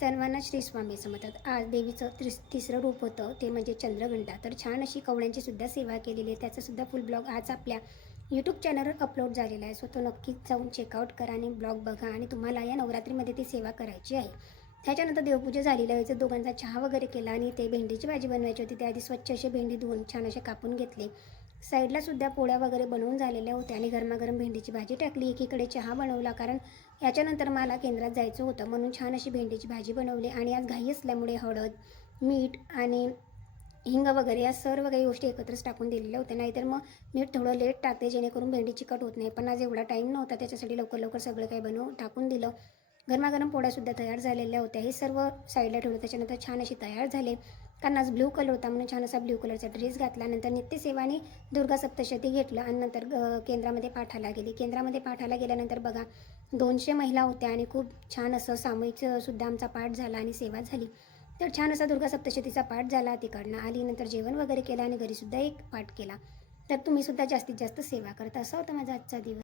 सर्वांना श्री स्वामी समजतात. आज देवीचं तिसरं रूप होतं ते म्हणजे चंद्रघंटा. तर छान अशी कवड्यांची सुद्धा सेवा केलेली आहे. त्याचासुद्धा फुल ब्लॉग आज आपल्या यूट्यूब चॅनलवर अपलोड झालेला आहे. सो तो नक्कीच जाऊन चेकआउट करा आणि ब्लॉग बघा आणि तुम्हाला या नवरात्रीमध्ये ती सेवा करायची आहे. त्याच्यानंतर देवपूजा झालेली आहे. दोघांचा चहा वगैरे केला आणि ते भेंडीची भाजी बनवायची होती. त्याआधी स्वच्छ अशी भेंडी धुवून छान असे कापून घेतले. साईडला सुद्धा पोळ्या वगैरे बनवून झालेल्या होत्या आणि गरमागरम भेंडीची भाजी टाकली. एकीकडे चहा बनवला, कारण याच्यानंतर मला केंद्रात जायचं होतं म्हणून छान अशी भेंडीची भाजी बनवली. आणि आज घाई असल्यामुळे हळद, मीठ आणि हिंग वगैरे या सर्व काही गोष्टी एकत्रच टाकून दिलेल्या होत्या. नाहीतर मग मीठ थोडं लेट टाकते जेणेकरून भेंडी चिकट होत नाही. पण आज एवढा टाईम नव्हता, त्याच्यासाठी लवकर लवकर सगळं काही टाकून दिलं. गरमागरम पोळ्यासुद्धा तयार झालेल्या होत्या. हे सर्व साईडला ठेवलं. त्याच्यानंतर छान अशी तयार झाले, कारण आज ब्ल्यू कलर होता म्हणून छान असा ब्ल्यू कलरचा ड्रेस घातला. नंतर नित्यसेवाने दुर्गा सप्तशती घेतलं आणि नंतर केंद्रामध्ये पाठाला गेली. केंद्रामध्ये पाठाला गेल्यानंतर बघा 200 महिला होत्या आणि खूप छान असं सामूहिक सुद्धा आमचा पाठ झाला आणि सेवा झाली. तर छान असा दुर्गा सप्तशतीचा पाठ झाला. तिकडनं आली, नंतर जेवण वगैरे केलं आणि घरीसुद्धा एक पाठ केला. तर तुम्हीसुद्धा जास्तीत जास्त सेवा करता. असा होता माझा आजचा दिवस.